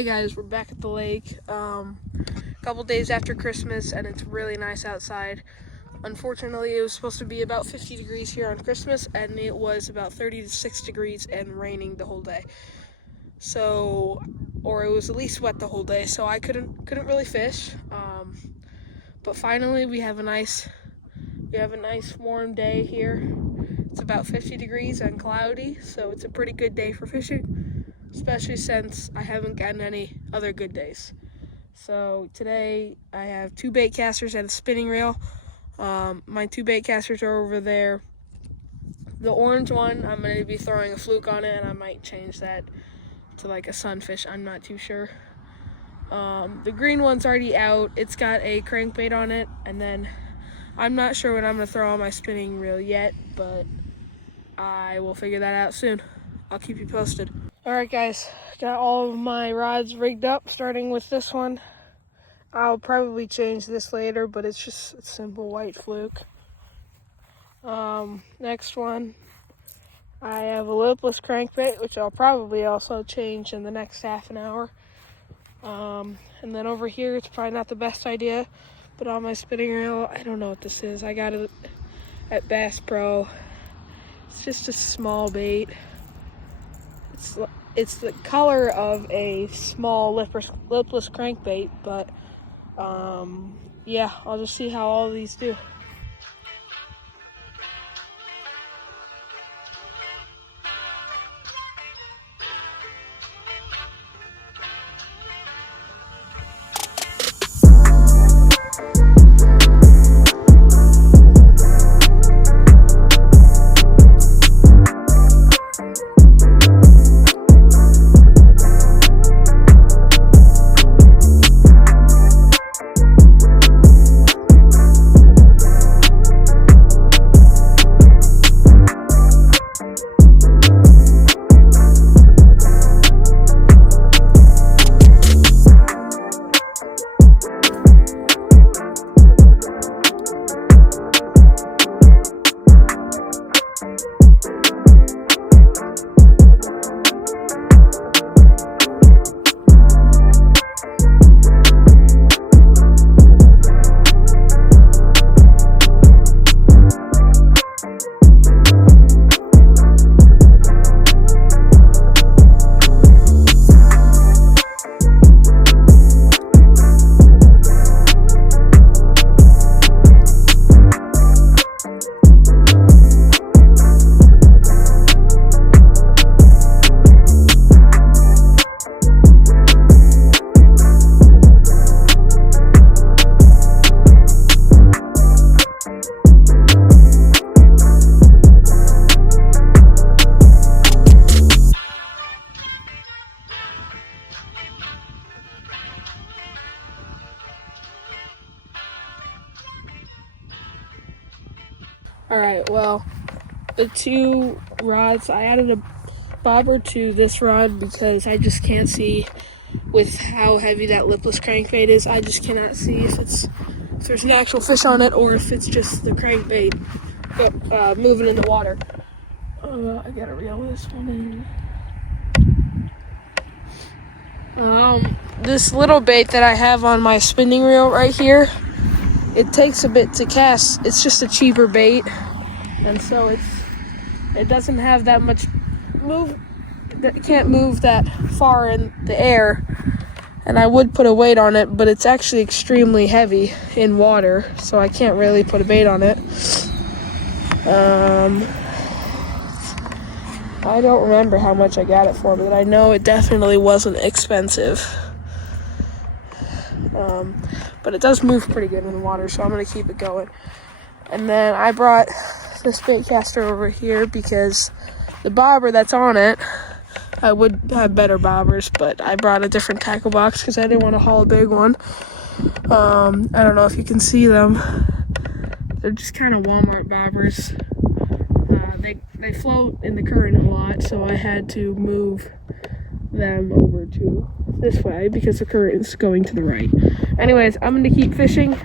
Hey guys, we're back at the lake a couple days after Christmas, and it's really nice outside. Unfortunately, it was supposed to be about 50 degrees here on Christmas, and it was about 36 degrees and raining the whole day. Or it was at least wet the whole day, so I couldn't really fish. But finally, we have a nice warm day here. It's about 50 degrees and cloudy, so it's a pretty good day for fishing, especially since I haven't gotten any other good days. So today I have 2 bait casters and a spinning reel. My 2 bait casters are over there. The orange one, I'm going to be throwing a fluke on it, and I might change that to like a sunfish. I'm not too sure. The green one's already out. It's got a crankbait on it, and then I'm not sure what I'm going to throw on my spinning reel yet, but I will figure that out soon. I'll keep you posted. Alright guys, got all of my rods rigged up, starting with this one. I'll probably change this later, but it's just a simple white fluke. Next one, I have a lipless crankbait, which I'll probably also change in the next half an hour. And then over here, it's probably not the best idea, but on my spinning reel, I don't know what this is. I got it at Bass Pro. It's just a small bait. It's the color of a small lipless crankbait, but yeah, I'll just see how all of these do. Alright, well, the 2 rods, I added a bobber to this rod because I just can't see with how heavy that lipless crankbait is. I just cannot see if there's an actual fish on it or if it's just the crankbait moving in the water. I gotta reel this one in. This little bait that I have on my spinning reel right here, it takes a bit to cast. It's just a cheaper bait, and so it doesn't have that much it can't move that far in the air, and I would put a weight on it, but it's actually extremely heavy in water, so I can't really put a bait on it. I don't remember how much I got it for, but I know it definitely wasn't expensive. But it does move pretty good in the water, so I'm going to keep it going. And then I brought this bait caster over here because the bobber that's on it, I would have better bobbers, but I brought a different tackle box because I didn't want to haul a big one. I don't know if you can see them. They're just kind of Walmart bobbers. They float in the current a lot, so I had to move them over to this way because the current is going to the right. Anyways, I'm going to keep fishing.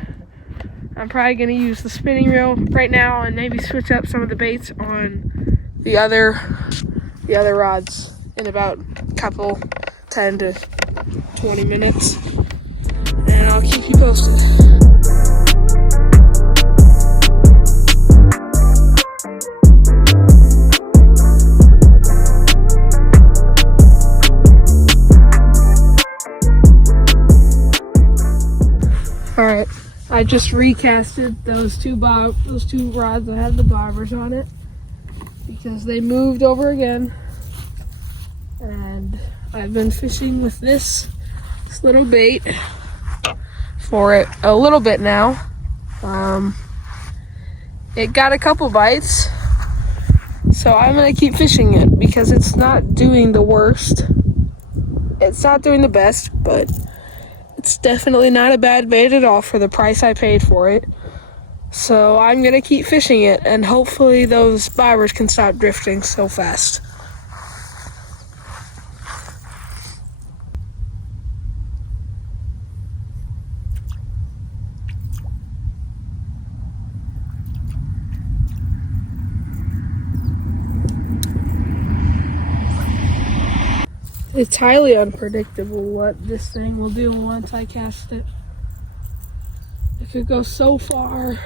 I'm probably going to use the spinning reel right now and maybe switch up some of the baits on the other rods in about 10 10 to 20 minutes, and I'll keep you posted. Alright, I just recasted those two rods that had the bobbers on it because they moved over again, and I've been fishing with this little bait for it a little bit now. It got a couple bites, so I'm gonna keep fishing it because it's not doing the worst. It's not doing the best, but it's definitely not a bad bait at all for the price I paid for it. So I'm gonna keep fishing it, and hopefully those bobbers can stop drifting so fast. It's highly unpredictable what this thing will do once I cast it. It could go so far,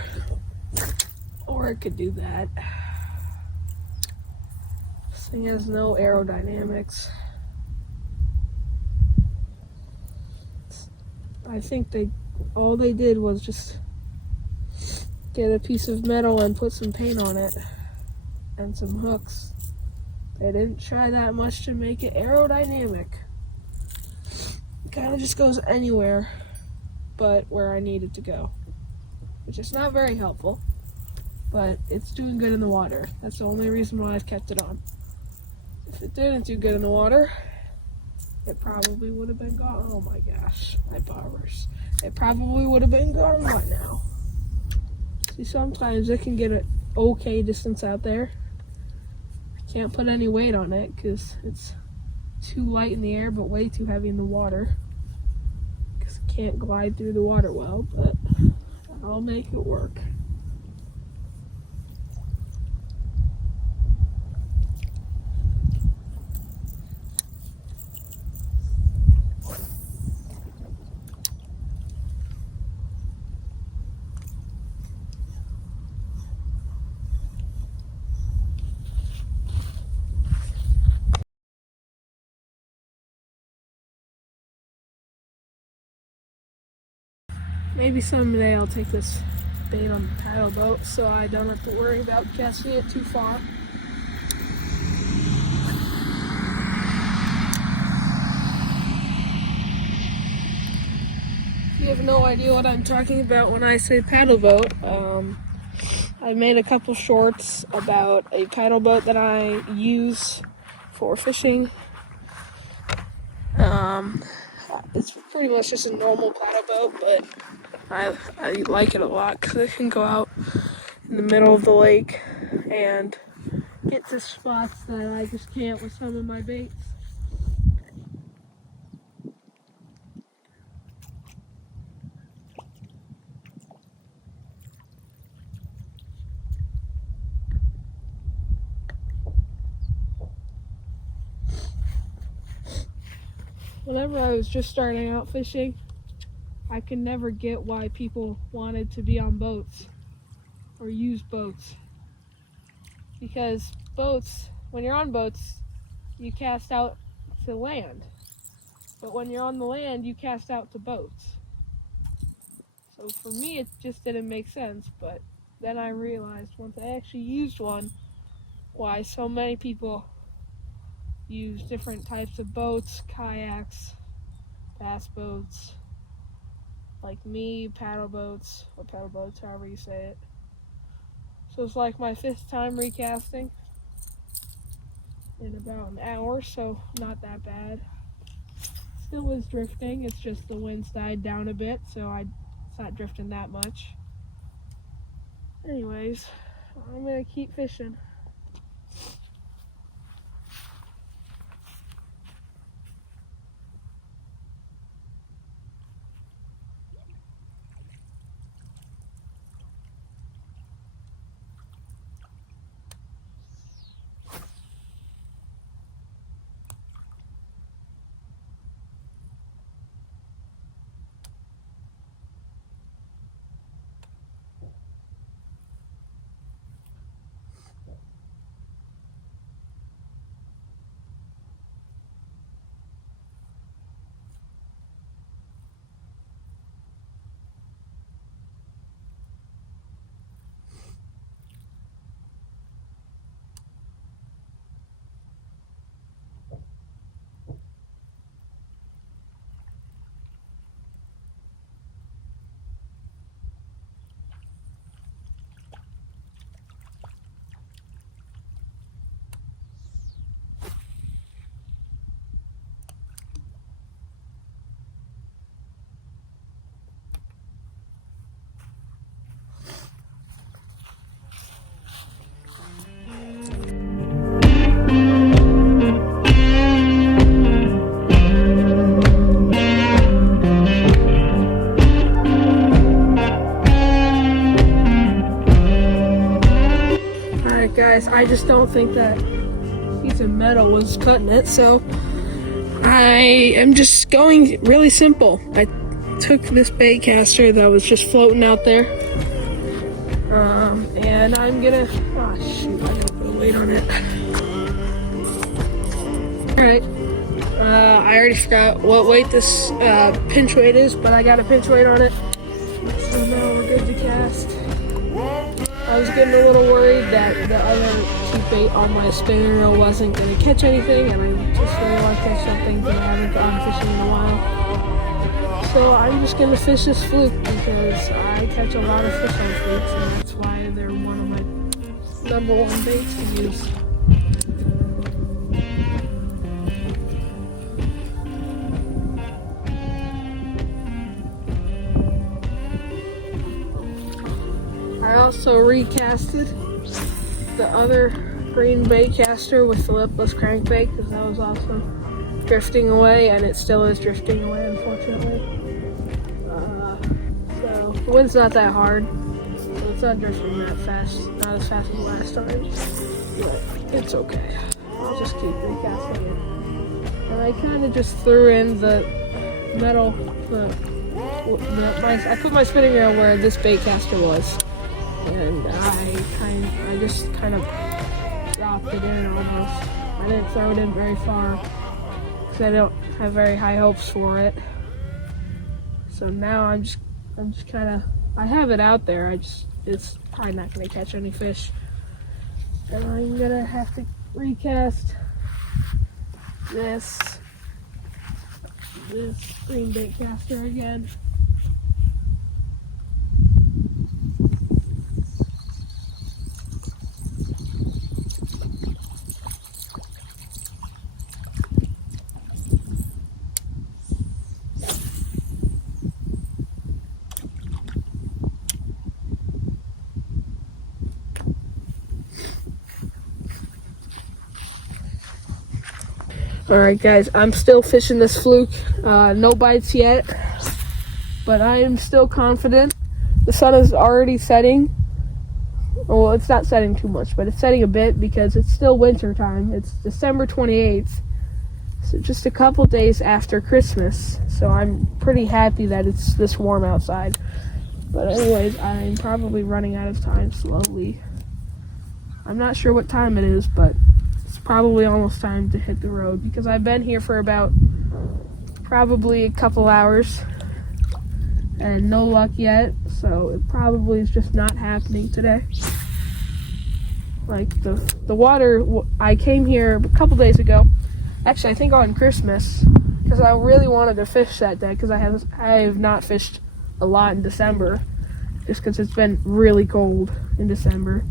or it could do that. This thing has no aerodynamics. I think all they did was just get a piece of metal and put some paint on it and some hooks. They didn't try that much to make it aerodynamic. It kind of just goes anywhere but where I need it to go, which is not very helpful, but it's doing good in the water. That's the only reason why I've kept it on. If it didn't do good in the water, it probably would have been gone. Oh my gosh, my bobbers. It probably would have been gone by now. See, sometimes it can get an okay distance out there. I can't put any weight on it because it's too light in the air but way too heavy in the water, because it can't glide through the water well, but I'll make it work. Maybe someday I'll take this bait on the paddle boat so I don't have to worry about casting it too far. You have no idea what I'm talking about when I say paddle boat. I made a couple shorts about a paddle boat that I use for fishing. It's pretty much just a normal paddle boat, but I like it a lot because it can go out in the middle of the lake and get to spots that I just can't with some of my baits. Whenever I was just starting out fishing, I could never get why people wanted to be on boats or use boats. Because boats, when you're on boats, you cast out to land. But when you're on the land, you cast out to boats. So for me, it just didn't make sense. But then I realized once I actually used one, why so many people use different types of boats, kayaks, bass boats, like me, paddle boats, or paddle boats, however you say it. So it's like my 5th time recasting in about an hour, so not that bad. Still was drifting, it's just the winds died down a bit, so it's not drifting that much. Anyways, I'm gonna keep fishing. just don't think that piece of metal was cutting it. So I am just going really simple. I took this bait caster that was just floating out there, and I'm gonna, oh shoot, I gotta put a weight on it. Alright, I already forgot what weight this pinch weight is, but I got a pinch weight on it. So now we're good to cast. I was getting a little worried that the other cheap bait on my spinning reel wasn't going to catch anything, and I just really want to catch something because I haven't gone fishing in a while. So I'm just going to fish this fluke because I catch a lot of fish on flukes, and that's why they're one of my #1 baits to use. I also recasted the other green bait caster with the lipless crankbait because that was also drifting away, and it still is drifting away, unfortunately. So the wind's not that hard, so it's not drifting that fast, not as fast as last time, but it's okay. I'll just keep recasting it. And I kind of just threw in the metal, I put my spinning reel where this bait caster was. And I just kind of dropped it in almost. I didn't throw it in very far because I don't have very high hopes for it. So now I'm just kind of, I have it out there. It's probably not going to catch any fish. And I'm going to have to recast this green bait caster again. Alright guys, I'm still fishing this fluke. No bites yet, but I am still confident. The sun is already setting. Well, it's not setting too much, but it's setting a bit because it's still winter time. It's December 28th, so just a couple days after Christmas. So I'm pretty happy that it's this warm outside. But anyways, I'm probably running out of time slowly. I'm not sure what time it is, but it's probably almost time to hit the road because I've been here for about probably a couple hours and no luck yet, so it probably is just not happening today. Like the water, I came here a couple days ago, actually I think on Christmas, because I really wanted to fish that day because I have not fished a lot in December just because it's been really cold in December.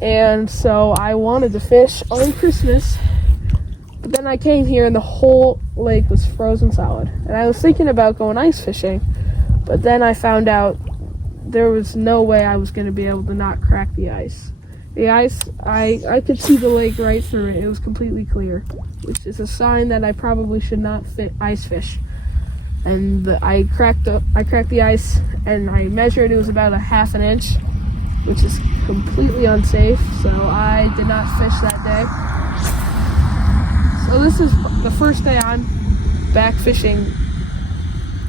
And so I wanted to fish on Christmas, but then I came here and the whole lake was frozen solid. And I was thinking about going ice fishing, but then I found out there was no way I was going to be able to not crack the ice. The ice, I could see the lake right through it. It was completely clear, which is a sign that I probably should not ice fish. And I cracked the ice and I measured, it was about a ½ an inch, which is completely unsafe, so I did not fish that day. So this is the first day I'm back fishing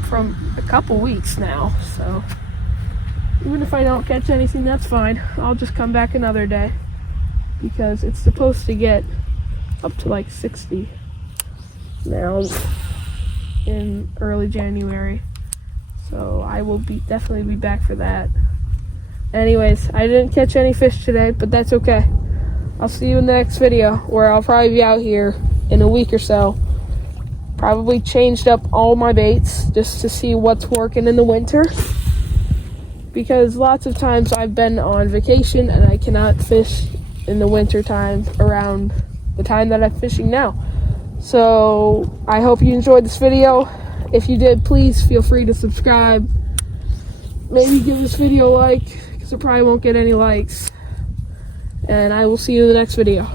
from a couple weeks now, so even if I don't catch anything, that's fine. I'll just come back another day because it's supposed to get up to like 60 now in early January, so I will definitely be back for that. Anyways, I didn't catch any fish today, but that's okay. I'll see you in the next video where I'll probably be out here in a week or so. Probably changed up all my baits just to see what's working in the winter. Because lots of times I've been on vacation and I cannot fish in the winter time around the time that I'm fishing now. So I hope you enjoyed this video. If you did, please feel free to subscribe. Maybe give this video a like, because it probably won't get any likes. And I will see you in the next video.